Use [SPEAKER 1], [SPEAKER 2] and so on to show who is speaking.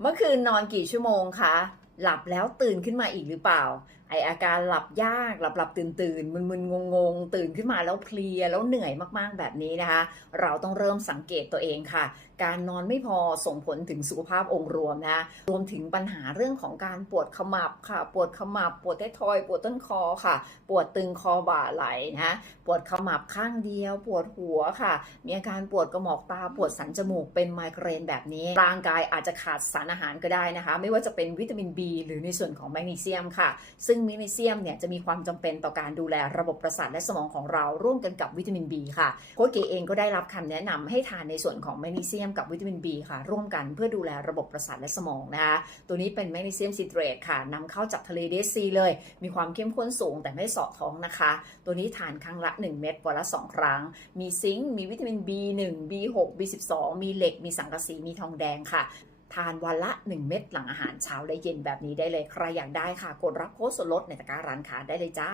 [SPEAKER 1] เมื่อคืนนอนกี่ชั่วโมงคะ หลับแล้วตื่นขึ้นมาอีกหรือเปล่า ไออาการหลับยากหลับหลับตื่นตื่นมึนมึนงงงๆตื่นขึ้นมาแล้วเพลียแล้วเหนื่อยมากๆแบบนี้นะคะ เราต้องเริ่มสังเกตตัวเองค่ะ การนอนไม่พอส่งผลถึงสุขภาพองค์รวมนะรวมถึงปัญหาเรื่องของการปวดขมับค่ะ ปวดขมับ ปวดท้ายทอย ปวดต้นคอค่ะ ปวดตึงคอบ่าไหลนะปวดขมับข้างเดียว ปวดหัวค่ะ มีอาการปวดกระหมอกตาปวดสันจมูกเป็นไมเกรนแบบนี้ ร่างกายอาจจะขาดสารอาหารก็ได้นะคะ ไม่ว่าจะเป็นวิตามิน B หรือในส่วนของแมกนีเซียมค่ะ ซึ่งงแมกนีเซียมเนี่ยจะมีความจำเป็นต่อการดูแลระบบประสาทและสมองของเราร่วมกันกับวิตามิน B ค่ะโค้ชเกเองก็ได้รับคำแนะนำให้ทานในส่วนของแมกนีเซียมกับวิตามิน B ค่ะ ร่วมกันเพื่อดูแลระบบประสาทและสมองนะคะตัวนี้เป็นแมกนีเซียมซิตรตค่ะนำเข้าจากทะเลเดซีเลย มีความเข้มข้นสูงแต่ไม่เสาะท้องนะคะ ตัวนี้ทานครั้งละ 1 เม็ดวันละ 2 ครั้ง มีซิงค์มีวิตามิน B1 B6 B12 มีเหล็กมีสังกะสีมีทองแดงค่ะ ทานวันละ 1 เม็ดหลังอาหารเช้าและเย็นแบบนี้ได้เลย ใครอยากได้ค่ะ กดรับโค้ดส่วนลดในตะกร้าร้านค้าได้เลยจ้า